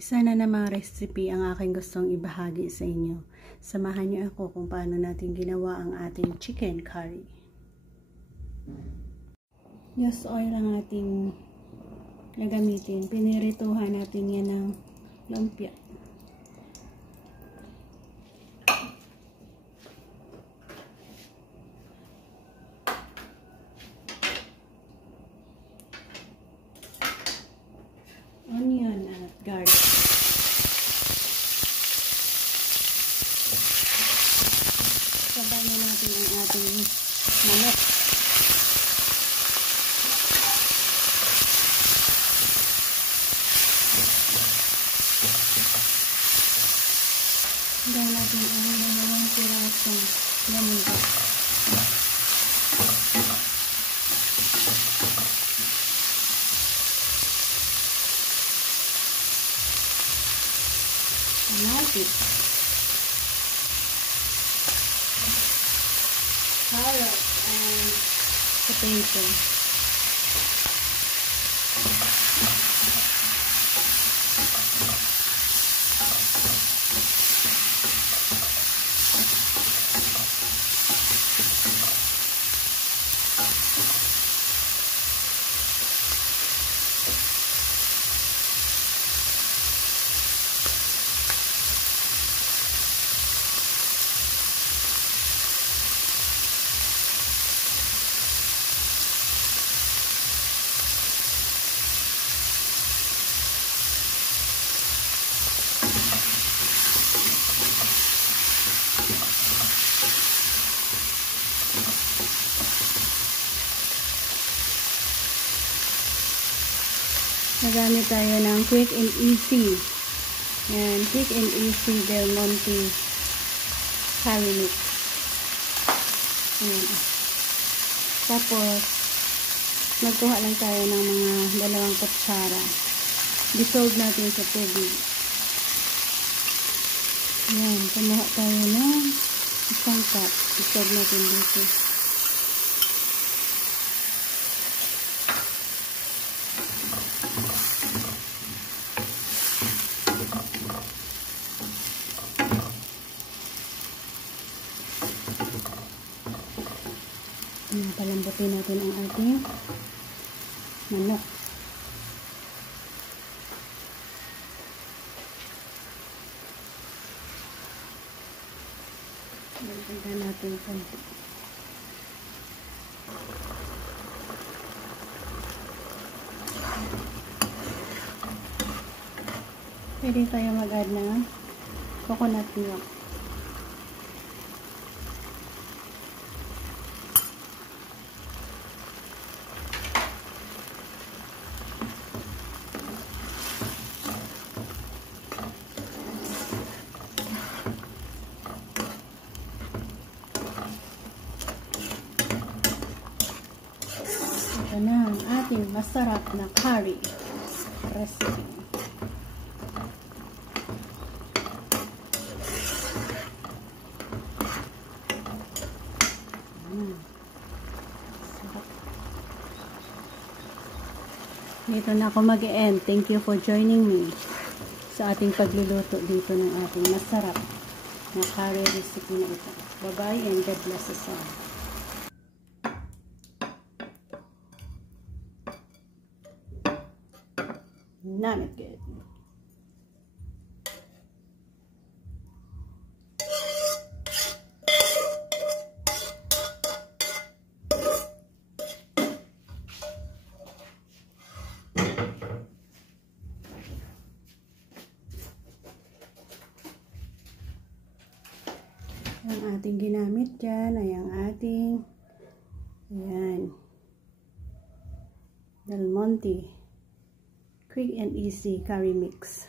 Isa na namang recipe ang aking gustong ibahagi sa inyo. Samahan niyo ako kung paano natin ginawa ang ating chicken curry. Just oil ang ating gagamitin. Pinirituhan natin yan ng lumpia. Onion at garlic. Sabay na natin ang ating manok. Hanggang natin ang dalawang pirasong lemongrass. Kamatis, carrot, and potato. Nagamit tayo ng Quick and Easy. Yan, Quick and Easy Del Monte curry mix. Ayan. Tapos, magkuha lang tayo ng mga 2 kutsara. Dissolve natin sa tubig. Ayan, kumuha tayo ng 1 cup. Dissolve natin dito. Palambutin natin ang ating manok. Dagdagan natin konti. Pwede tayo mag-add ng coconut milk. Ito na ang ating masarap na curry recipe. Sarap. Dito na ako mag-end. Thank you for joining me sa ating pagluluto dito ng ating masarap na curry recipe na ito. Bye-bye and God bless us all. Not good. Ang ating ginamit dyan ay ang ating Del Monte Quick and Easy curry mix.